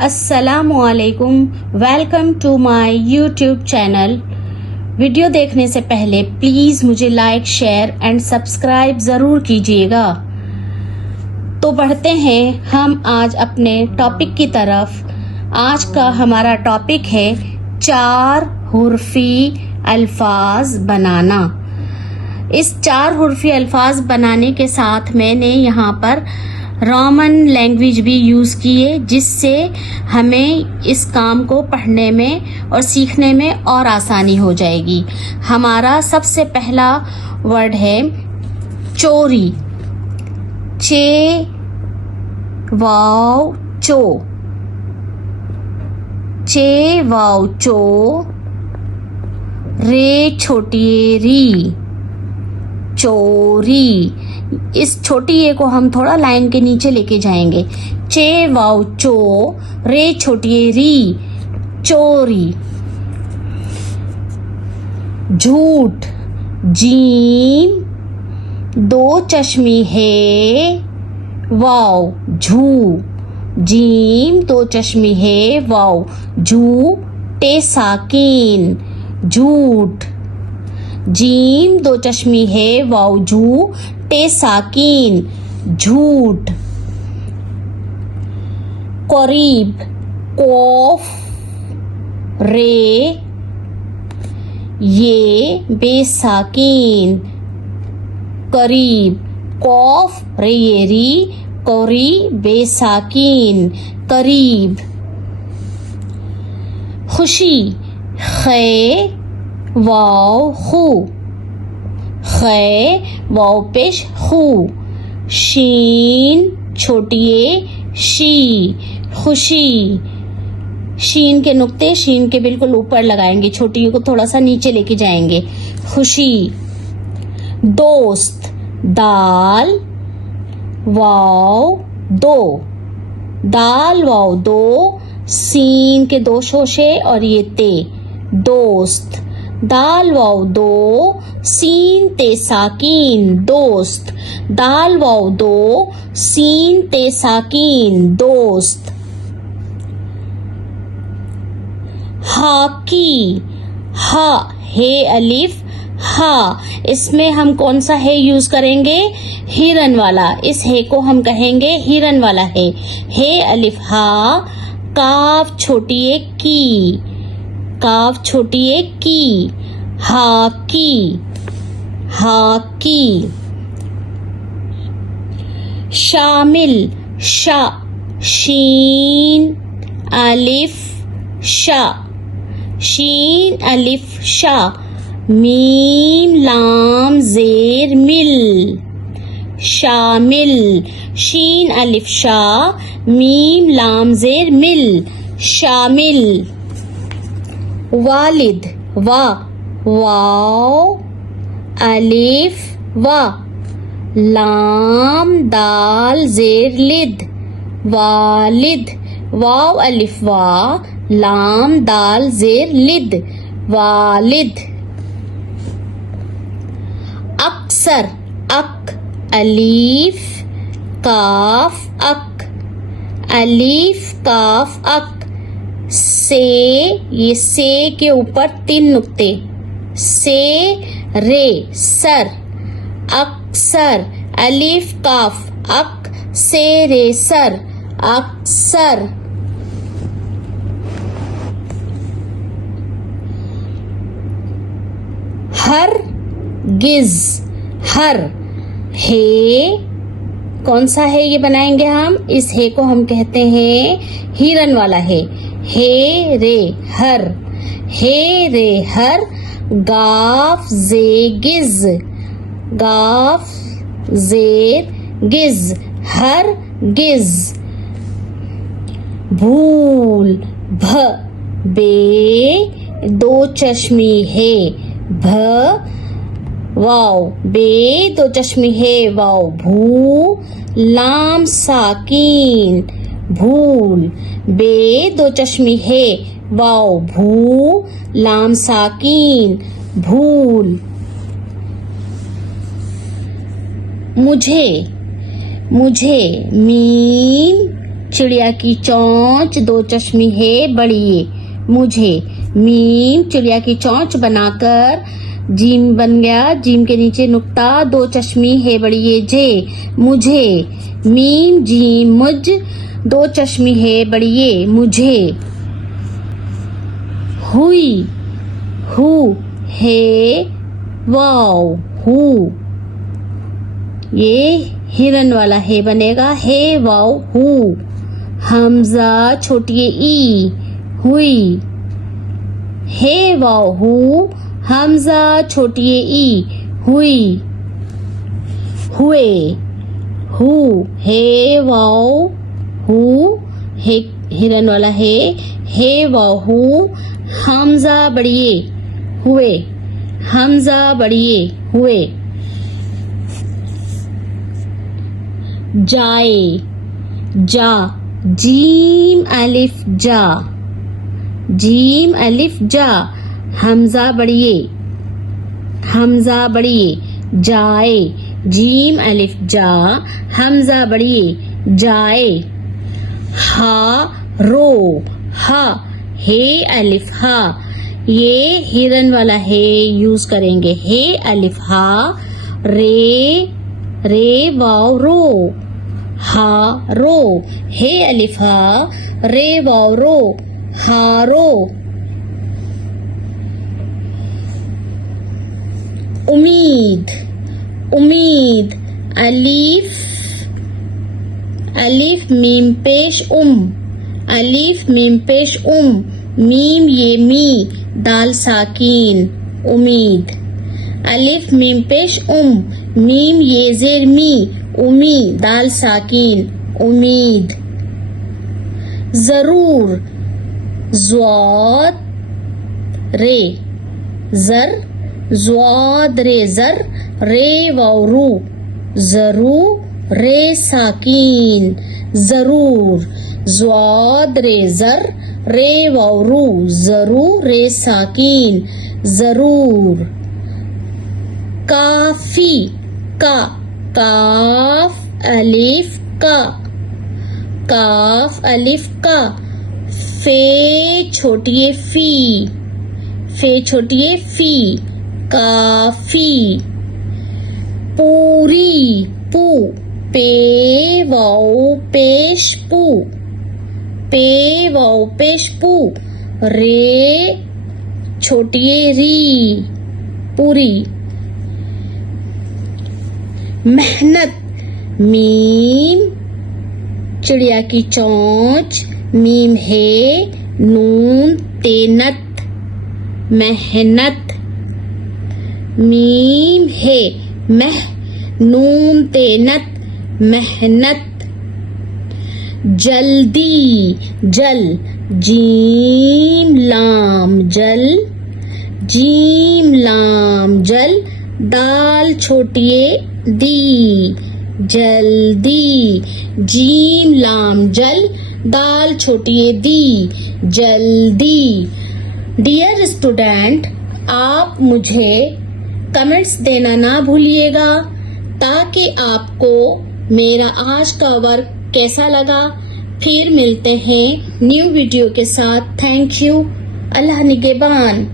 अस्सलामुअलैकुम, welcome to my YouTube channel. Video देखने से पहले प्लीज़ मुझे लाइक, शेयर एंड सब्सक्राइब ज़रूर कीजिएगा। तो बढ़ते हैं हम आज अपने टॉपिक की तरफ। आज का हमारा टॉपिक है 4 हुर्फी अल्फाज बनाना। इस 4 हुर्फी अल्फाज बनाने के साथ मैंने यहाँ पर रोमन लैंग्वेज भी यूज़ किए, जिससे हमें इस काम को पढ़ने में और सीखने में और आसानी हो जाएगी। हमारा सबसे पहला वर्ड है चोरी। चे वाव चो, चे वाव चो, रे छोटी री, चोरी। इस छोटी ए को हम थोड़ा लाइन के नीचे लेके जाएंगे। चे वाव चो, रे छोटी ए री, चोरी। झूठ। जीम 2 चश्मी है, वाव झू, जीम 2 चश्मी है, वाव झू, टे साकीन, झूठ। जीम 2 चश्मी है, वाव झू, टे साकीन, झूठ। करीब। कौफ रे ये बेसाकीन, करीब। कौफ रे ये री, करी बेसाकीन, करीब। खुशी। खे वाव खू, खे वाव पेश खू, शीन छोटी ए शी, खुशी। शीन के नुक्ते शीन के बिल्कुल ऊपर लगाएंगे, छोटी ए को थोड़ा सा नीचे लेके जाएंगे, खुशी। दोस्त। दाल वाव दो, दाल वाव दो, सीन के 2 शोशे और ये ते, दोस्त। दाल वाव दो, सीन ते साकीन, दोस्त। दाल वाव दो, सीन ते साकीन, दोस्त। हाकी। हा हे अलिफ हा, इसमें हम कौन सा है यूज करेंगे? हिरन वाला। इस हे को हम कहेंगे हिरन वाला हे अलिफ हा। काफ छोटी ए की, काफ छोटी ए की, हाकी, हाकी। शामिल। शा, शीन अलिफ शा, शीन अलिफ शा, मीम लाम जेर मिल, शामिल। शीन अलिफ शा, मीम लाम जेर मिल, शामिल। वालिद। वा वाव अलिफ वा, लाम दाल जेर लिद, वालिद। वाव अलिफ वा, लाम दाल जेर लिद, वालिद। अक्सर। अक अलीफ काफ अक, अलीफ काफ अक। से, ये से के ऊपर 3 नुक्ते, से रे सर, अक्सर। अलीफ काफ अक, से रे सर, अक्सर। हर गिज। हर हे कौन सा है ये बनाएंगे हम? इस हे को हम कहते हैं हिरन वाला हे रे हर, हे रे हर। गाफ जे गिज, गाफ जेर गिज, हर गिज। भूल। भ बे 2 चश्मी है, भ वाव बे 2 चश्मी है, वाव भू, लाम साकीन, भूल। बे 2 चश्मी है, वाव भू, लाम साकीन, भूल। मुझे। मुझे मीम चिड़िया की चोंच दो चश्मी है बड़ी मुझे। मीम चिड़िया की चोंच बनाकर जीम बन गया, जीम के नीचे नुक्ता, दो चश्मी है बड़ी जे मुझे। मीम जीम मुझ, दो चश्मी है बड़ी मुझे। हुई हु है वाव हु, ये हिरन वाला है बनेगा है वाव हु। हमजा छोटी ई हुई, है वाव हु, हमजा छोटी ई हुई। हुए हु है वाव हु, है हिरन वाला है वाव हु, हमजा बड़िए हुए, हमजा बड़िए हुए। जाए जा जीम अलिफ जा, जीम अलिफ जा, हमजा बड़िए, हमजा बड़िए जाए। जीम अलिफ जा, हमजा बड़िए जाए। हा रो हा हे अलिफ हा, ये हिरन वाला है यूज करेंगे हे अलिफ हा। रे वाव रो हा रो, हे अलिफ हा, रे वाव रो हारो। उम्मीद उम्मीद अलिफ मीम पेश अलिफ मीम पेश मीम ये मी दाल साकीन उम्मीद। अलिफ मीम पेश मीम ये जेर मी उमी दाल साकीन उम्मीद। जरूर ज़्वाद रे जर, ज़्वाद रे जर, रे वाव रू जरू, रे साकीन जरूर। ज़्वाद रे जर, रे वाव रू जरू, रे साकीन जरूर। काफी का काफ अलिफ का, काफ अलिफ का। फे छोटी फी, फे छोटी फी काफी। पूरी पू पे वाव पेश पू, पे वाव पेश पू, रे छोटी री पूरी। मेहनत मीम चिड़िया की चोंच, मीम है नून तेनत मेहनत। मीम है मह नून तेनत मेहनत। जल्दी जल जीम लाम जल, जीम लाम जल, दाल छोटिए दी जल्दी। जीम लाम जल, दाल छोटिए दी जल्दी। डियर स्टूडेंट, आप मुझे कमेंट्स देना ना भूलिएगा ताकि आपको मेरा आज का वर्क कैसा लगा। फिर मिलते हैं न्यू वीडियो के साथ। Thank you. अल्लाह निगहबान।